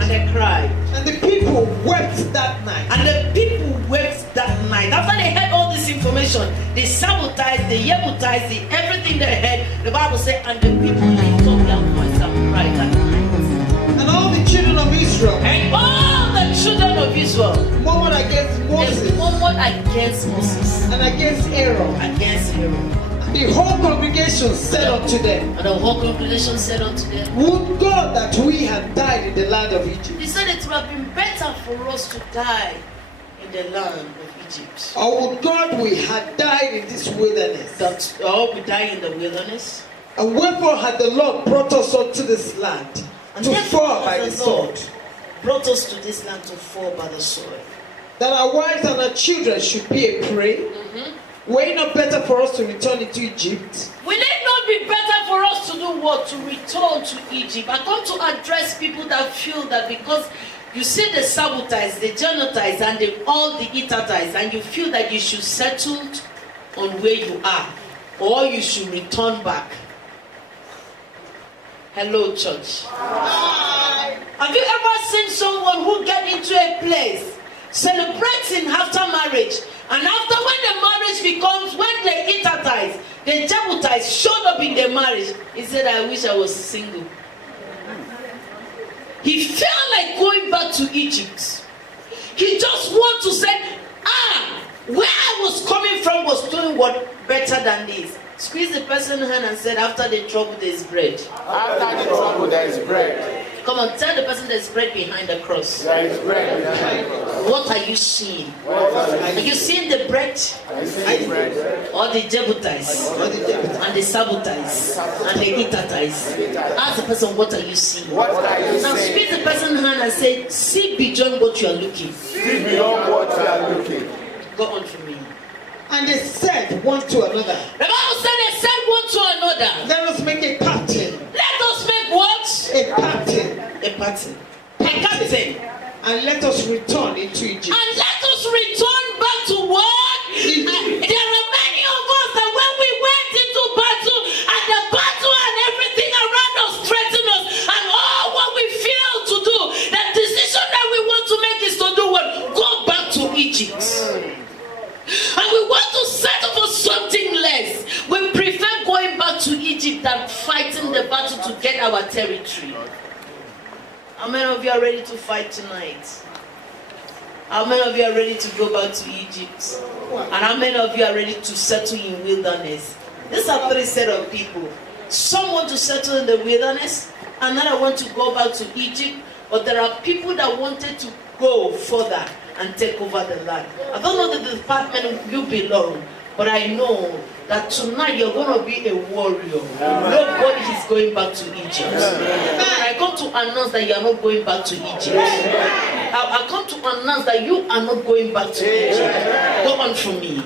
And they cried. And the people wept that night. And the people wept that night. After they heard all this information, they sabotaged, they yebutized, everything they heard. The Bible said, and the people lifted up their voice and cried that night. And all the children of Israel. And all the children of Israel murmured against Moses. They murmured against Moses. And against Aaron. Against Aaron. The whole congregation said unto them. And the whole congregation said unto them, would God that we had died in the land of Egypt. He said it would have been better for us to die in the land of Egypt. Or would God we had died in this wilderness. Or we die in the wilderness. And wherefore had the Lord brought us unto this land and to fall by the sword. Brought us to this land to fall by the sword. That our wives and our children should be a prey. Were it not better for us to return into Egypt? Will it not be better for us to do what? To return to Egypt. I come to address people that feel that because you see the sabotage, the genotize, and all the itatize, and you feel that you should settle on where you are, or you should return back. Hello, church. Hi. Have you ever seen someone who get into a place celebrating after marriage, and after when the marriage becomes, when the itatize, the jebutize showed up in the marriage, he said, I wish I was single. He felt like going back to Egypt. He just want to say, where I was coming from was doing what better than this. Squeeze the person's hand and said, after the trouble there is bread. After the trouble there is bread. Come on, tell the person there's bread behind the cross. There is bread behind the cross. What are you seeing? Are you seeing the bread? I see bread. Or the jebutize? And the sabotage? And the itatize? Ask the person, what are you seeing? What are you Now saying? squeeze the person's hand and say, see beyond what you are looking. See beyond what you are looking. Go on for me. And they said one to another. The Bible said they said one to another. Let us make a pattern. Let us make what? A pattern. A pattern. A captain. And let us return into Egypt. And let us return back to what? There are many of us that when we went into battle, and the battle and everything around us threatened us, and all what we failed to do, the decision that we want to make is to do what? Go back to Egypt. And we want to settle for something less. We prefer going back to Egypt than fighting the battle to get our territory. How many of you are ready to fight tonight? How many of you are ready to go back to Egypt? And how many of you are ready to settle in wilderness? These are three set of people. Some want to settle in the wilderness, another want to go back to Egypt, but there are people that wanted to go further and take over the land. I don't know the department you belong, but I know that tonight you're going to be a warrior. Nobody is going back to Egypt. I come to announce that you are not going back to Egypt. I come to announce that you are not going back to Egypt. Go on for me.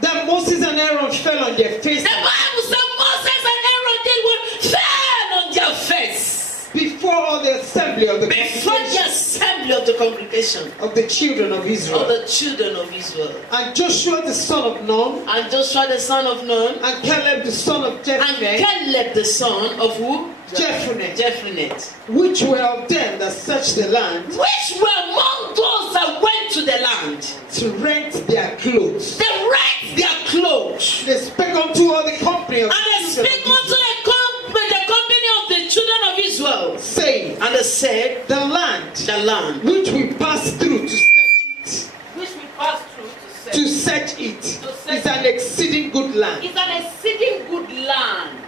That Moses and Aaron fell on their face. The Bible said Moses and Aaron did what? Fell on their face. Before all the assembly of the Before the assembly of the congregation. Of the children of Israel. Of the children of Israel. And Joshua the son of Nun. And Joshua the son of Nun. And Caleb the son of Jephunneh. And Caleb the son of who? Jephunneh. Which were of them that searched the land. Which were among those that went to the land. To rent their clothes. They rent their clothes. They spake unto all the company of and they spake unto the company of the children of Israel. Saying. And they said, the land. Which we passed through to search it. Which we passed through to search it. It's an exceeding good land. It's an exceeding good land.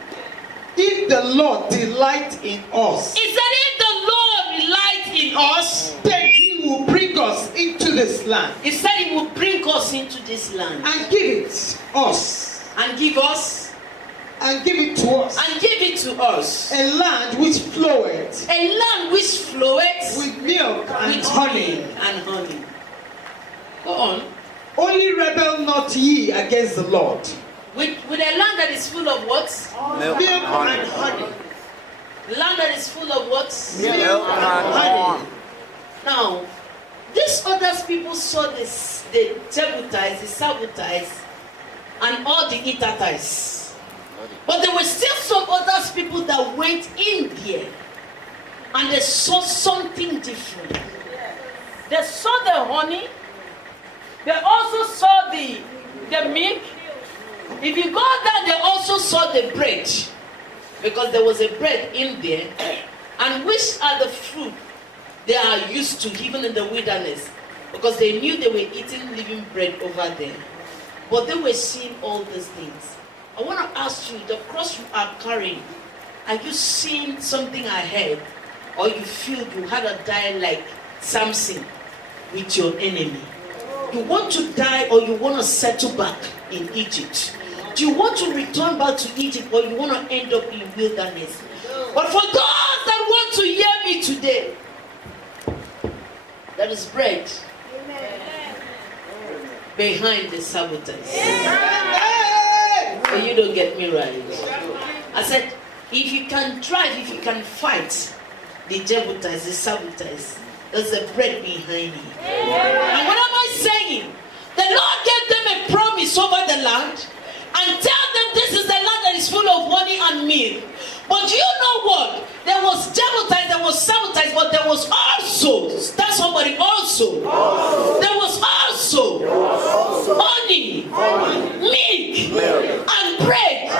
If the Lord delight in us. He said, if the Lord delight in us, then he will bring us into this land. He said he will bring us into this land. And give it us. And give us. And give it to us. And give it to us. A land which floweth. A land which floweth. With milk and with honey. And honey. Go on. Only rebel not ye against the Lord. With a land that is full of what? Milk and honey. Land that is full of what? Milk and honey. Now, these other people saw this, the Jebutites, the Sabutites, and all the Itatites. But there were still some other people that went in there. and they saw something different. They saw the honey. They also saw the milk. If you go down, they also saw the bread, because there was a bread in there, and which are the fruit they are used to even in the wilderness, because they knew they were eating living bread over there. But they were seeing all these things. I want to ask you, the cross you are carrying, are you seeing something ahead, or you feel you had a die like Samson with your enemy? You want to die, or you want to settle back in Egypt? Do you want to return back to Egypt, or you want to end up in wilderness? But for those that want to hear me today, there is bread behind the sabotage. So you don't get me right. I said, if you can drive, if you can fight the Jebusites, the sabotage, there's a bread behind you. And what am I saying? The Lord gave them a promise over the land and tell them this is the land that is full of honey and milk. But you know what? There was Jebusites, there was sabotage, but there was also, that's somebody also. There was also honey, milk, and bread.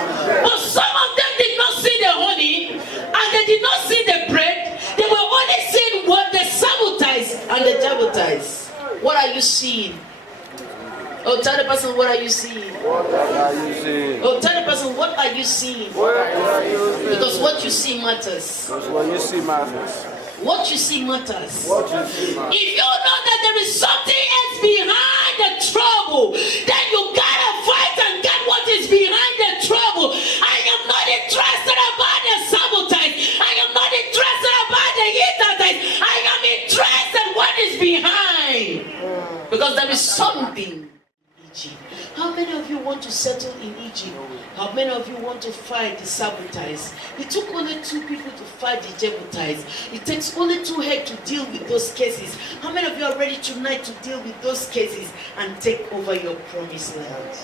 But some of them did not see the honey, and they did not see the bread. They were only seeing what the sabotage and the Jebusites. What are you seeing? Oh, tell the person, what are you seeing? What are you seeing? Oh, tell the person, what are you seeing? What are you seeing? Because what you see matters. Because what you see matters. What you see matters. What you see matters. If you know that there is something else behind the trouble, then you gotta fight and get what is behind the trouble. I am not interested about the sabotage. I am not interested about the Hittites. I am interested what is behind. Because there is something. How many of you want to settle in Egypt? How many of you want to fight the sabotage? It took only 2 people to fight the Jebusites. It takes only 2 heads to deal with those cases. How many of you are ready tonight to deal with those cases and take over your promised land?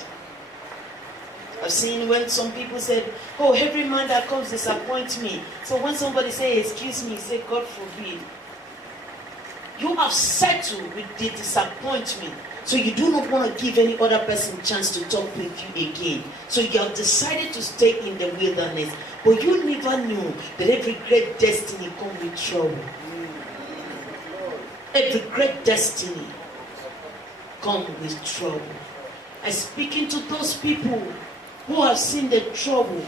I've seen when some people said, oh, every man that comes disappoints me. So when somebody says, excuse me, say, God forbid. You have settled with the disappointment. So you do not want to give any other person a chance to talk with you again. So you have decided to stay in the wilderness. But you never knew that every great destiny comes with trouble. Every great destiny comes with trouble. I'm speaking to those people who have seen the trouble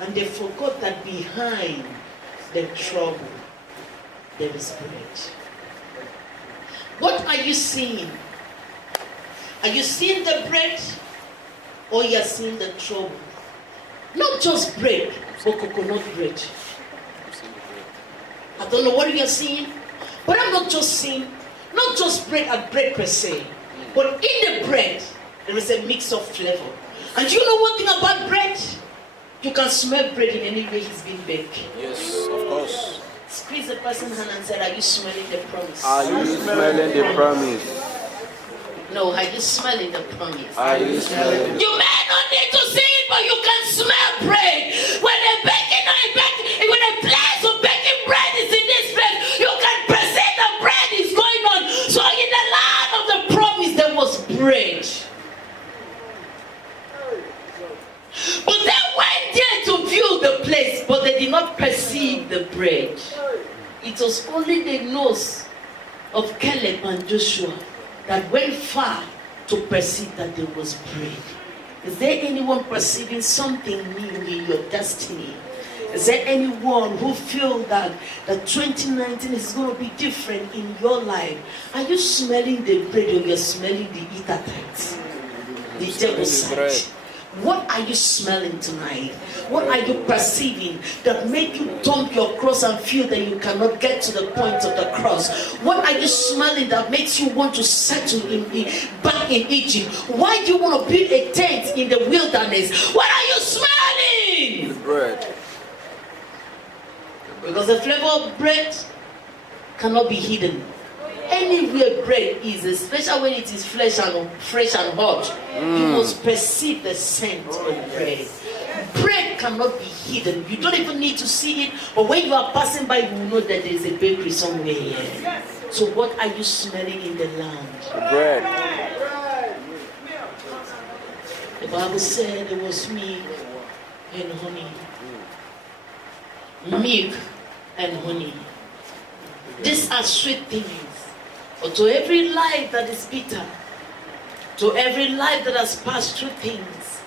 and they forgot that behind the trouble there is bread. What are you seeing? Are you seeing the bread, or you are seeing the trouble? Not just bread, but coconut bread. I don't know what you are seeing, but I'm not just seeing, not just bread and bread per se, but in the bread, there is a mix of flavor. And you know one thing about bread? You can smell bread in any way it's been baked. Yes, of course. Squeeze the person's hand and say, are you smelling the promise? Are you smelling the promise? No, are you smelling the promise? Are you smelling? You may not need to see it, but you can smell bread. When the baking, when the place of baking bread is in this place, you can perceive the bread is going on. So in the land of the promise, there was bread. But they went there to view the place, but they did not perceive the bread. It was only the nose of Caleb and Joshua that went far to perceive that there was bread. Is there anyone perceiving something new in your destiny? Is there anyone who feels that 2019 is going to be different in your life? Are you smelling the bread, or you're smelling the Hittites, the Jebusites? What are you smelling tonight? What are you perceiving that make you dump your cross and feel that you cannot get to the point of the cross? What are you smelling that makes you want to settle back in Egypt? Why do you want to build a tent in the wilderness? What are you smelling? Bread. Because the flavor of bread cannot be hidden. Anywhere bread is, especially when it is fresh and hot, you must perceive the scent of bread. bread cannot be hidden. You don't even need to see it, but when you are passing by, you will know that there is a bakery somewhere here. So what are you smelling in the land? Bread. The Bible said there was milk and honey. Milk and honey. These are sweet things. But to every life that is bitter, to every life that has passed through things,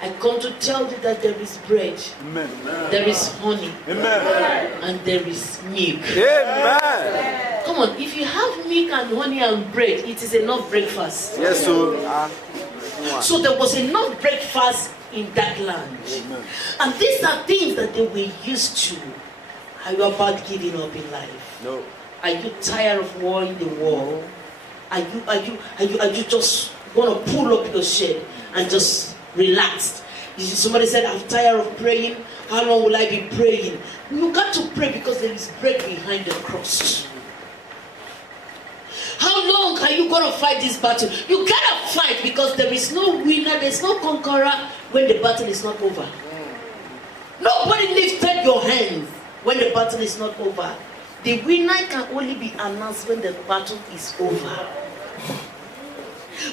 I come to tell you that there is bread, Amen. there is honey, Amen. and there is milk. Amen. Come on, if you have milk and honey and bread, it is enough breakfast. Yes, sir. So there was enough breakfast in that land. Amen. And these are things that they were used to. Are you about giving up in life? No. Are you tired of warring the war? Are you just want to pull up your shed and just relax? You see, somebody said, I'm tired of praying. How long will I be praying? You got to pray because there is bread behind the cross. How long are you going to fight this battle? You gotta fight because there is no winner, there's no conqueror when the battle is not over. Nobody lifted your hands when the battle is not over. The winner can only be announced when the battle is over.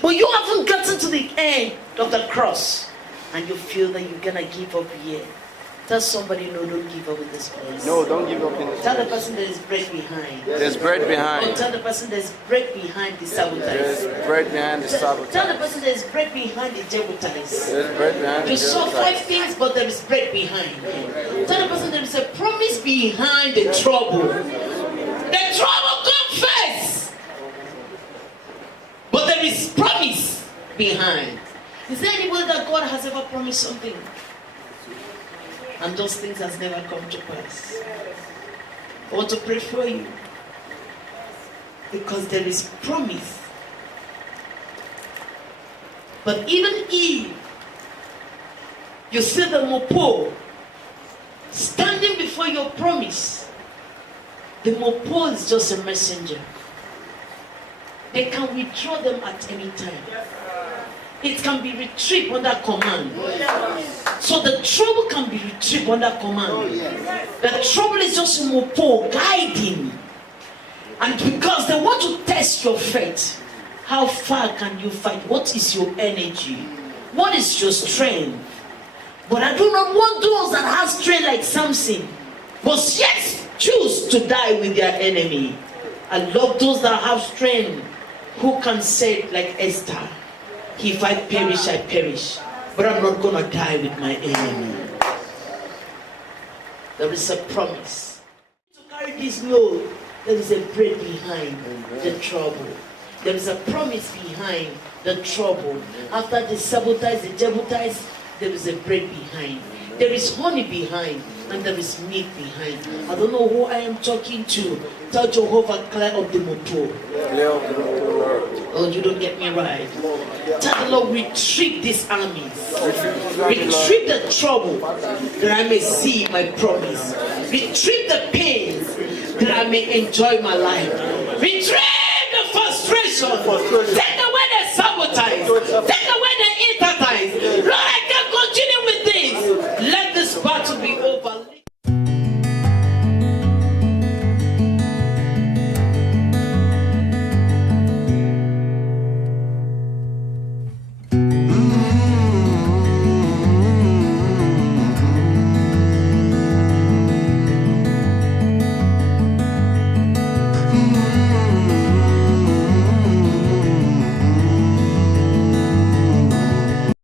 But you haven't gotten to the end of the cross and you feel that you're gonna give up here. Tell somebody, no, don't give up in this place. No, don't give up in this Tell the place. person there is bread behind. There's bread Or behind. tell the person there's bread behind the sabotage. There's bread behind the Tell the sabotage. person there's bread behind the jeopardize. There's bread behind the You saw sabotage. 5 things, but there is bread behind. Tell the person there is a promise behind the trouble. The trouble comes first, but there is promise behind. Is there anybody that God has ever promised something and those things has never come to pass? I want to pray for you because there is promise. But even if you see the mopo standing before your promise, the mopo is just a messenger. They can withdraw them at any time. It can be retrieved under command. So the trouble can be retrieved under command. The trouble is just a mopo guiding. And because they want to test your faith, how far can you fight? What is your energy? What is your strength? But I do not want those that have strength like Samson, but yet choose to die with their enemy. I love those that have strength, who can say like Esther, if I perish, I perish, but I'm not going to die with my enemy. There is a promise. To carry this load, there is a bread behind the trouble. There is a promise behind the trouble. After the sabotage, the jeopardize, there is a bread behind. There is honey behind, and there is meat behind. I don't know who I am talking to. Tell Jehovah, clear up the motor. Clear up the Lord. Oh, you don't get me right. Tell the Lord, retrieve these armies. Retrieve the trouble that I may see my promise. Retrieve the pains that I may enjoy my life. Retrieve!